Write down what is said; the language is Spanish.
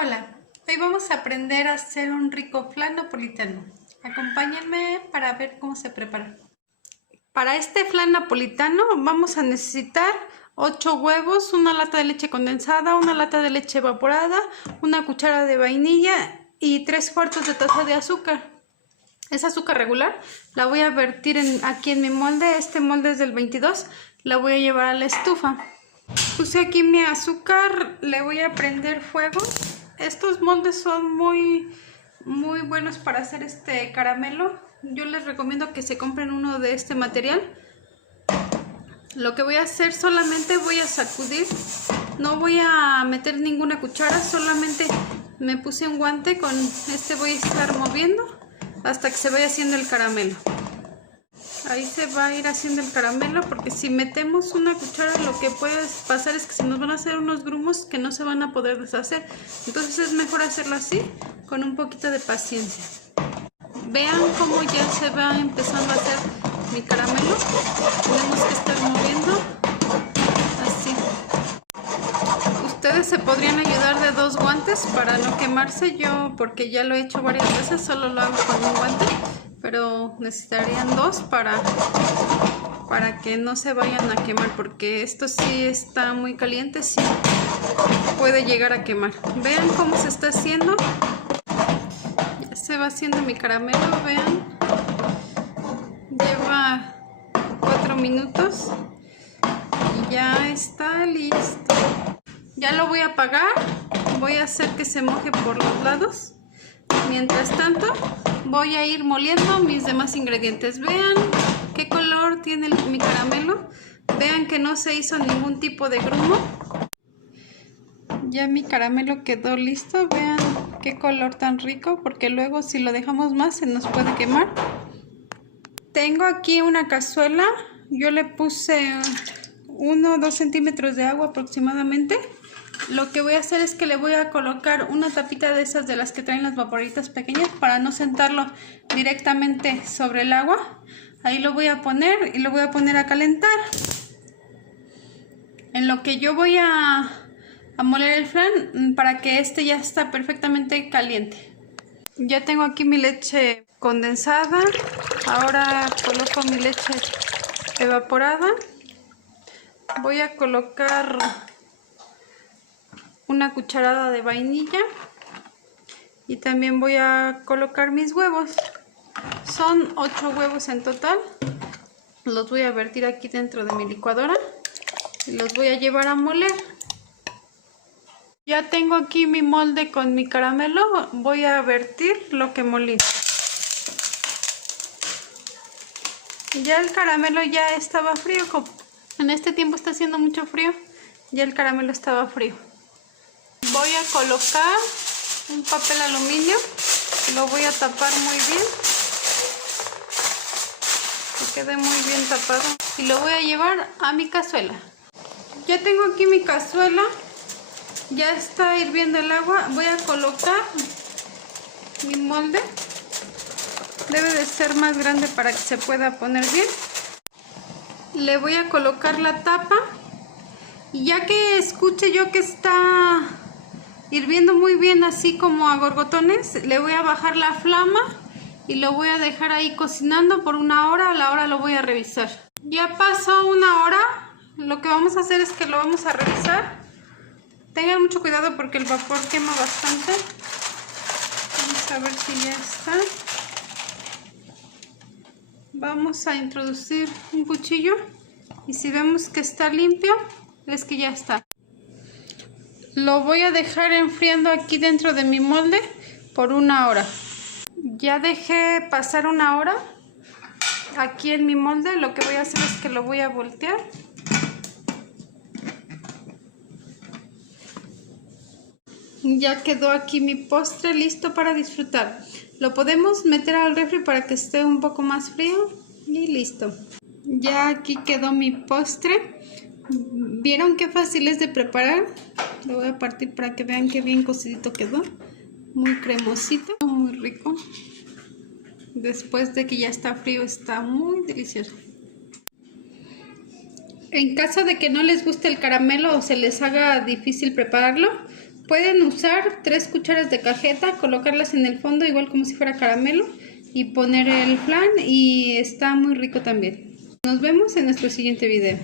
Hola, hoy vamos a aprender a hacer un rico flan napolitano. Acompáñenme para ver cómo se prepara. Para este flan napolitano vamos a necesitar 8 huevos, una lata de leche condensada, una lata de leche evaporada, una cuchara de vainilla y 3/4 de taza de azúcar. Es azúcar regular, la voy a vertir aquí en mi molde. Este molde es del 22, la voy a llevar a la estufa. Puse aquí mi azúcar, le voy a prender fuego. Estos moldes son muy buenos para hacer este caramelo. Yo les recomiendo que se compren uno de este material. Lo que voy a hacer, solamente voy a sacudir, no voy a meter ninguna cuchara, solamente me puse un guante, con este voy a estar moviendo hasta que se vaya haciendo el caramelo. Ahí se va a ir haciendo el caramelo, porque si metemos una cuchara lo que puede pasar es que se nos van a hacer unos grumos que no se van a poder deshacer. Entonces es mejor hacerlo así, con un poquito de paciencia. Vean cómo ya se va empezando a hacer mi caramelo. Tenemos que estar moviendo así. Ustedes se podrían ayudar de 2 guantes para no quemarse. Yo, porque ya lo he hecho varias veces, solo lo hago con un guante, pero necesitarían 2 para que no se vayan a quemar, porque esto sí está muy caliente, sí puede llegar a quemar. Vean cómo se está haciendo. Ya se va haciendo mi caramelo, vean. Lleva 4 minutos y ya está listo. Ya lo voy a apagar, voy a hacer que se moje por los lados. Mientras tanto voy a ir moliendo mis demás ingredientes. Vean qué color tiene mi caramelo. Vean que no se hizo ningún tipo de grumo. Ya mi caramelo quedó listo. Vean qué color tan rico, porque luego si lo dejamos más se nos puede quemar. Tengo aquí una cazuela. Yo le puse 1 o 2 centímetros de agua aproximadamente. Lo que voy a hacer es que le voy a colocar una tapita de esas, de las que traen las vaporitas pequeñas, para no sentarlo directamente sobre el agua. Ahí lo voy a poner y lo voy a poner a calentar. En lo que yo voy a moler el flan, para que este ya está perfectamente caliente. Ya tengo aquí mi leche condensada. Ahora coloco mi leche evaporada. Voy a colocar una cucharada de vainilla y también voy a colocar mis huevos. Son 8 huevos en total. Los voy a vertir aquí dentro de mi licuadora y los voy a llevar a moler. Ya tengo aquí mi molde con mi caramelo. Voy a vertir lo que molí. Ya el caramelo ya estaba frío. En este tiempo está haciendo mucho frío. Ya el caramelo estaba frío. Voy a colocar un papel aluminio, lo voy a tapar muy bien, que quede muy bien tapado, y lo voy a llevar a mi cazuela. Ya tengo aquí mi cazuela, ya está hirviendo el agua. Voy a colocar mi molde, debe de ser más grande para que se pueda poner bien. Le voy a colocar la tapa, y ya que escuche yo que está hirviendo muy bien, así como a borbotones, le voy a bajar la flama y lo voy a dejar ahí cocinando por 1 hora. A la hora lo voy a revisar. Ya pasó 1 hora. Lo que vamos a hacer es que lo vamos a revisar. Tengan mucho cuidado porque el vapor quema bastante. Vamos a ver si ya está. Vamos a introducir un cuchillo y si vemos que está limpio, es que ya está. Lo voy a dejar enfriando aquí dentro de mi molde por 1 hora. Ya dejé pasar 1 hora aquí en mi molde. Lo que voy a hacer es que lo voy a voltear. Ya quedó aquí mi postre listo para disfrutar. Lo podemos meter al refri para que esté un poco más frío y listo. Ya aquí quedó mi postre. ¿Vieron qué fácil es de preparar? Lo voy a partir para que vean qué bien cocidito quedó. Muy cremosito, muy rico. Después de que ya está frío, está muy delicioso. En caso de que no les guste el caramelo o se les haga difícil prepararlo, Pueden usar 3 cucharas de cajeta, colocarlas en el fondo igual como si fuera caramelo y poner el flan y está muy rico también. Nos vemos en nuestro siguiente video.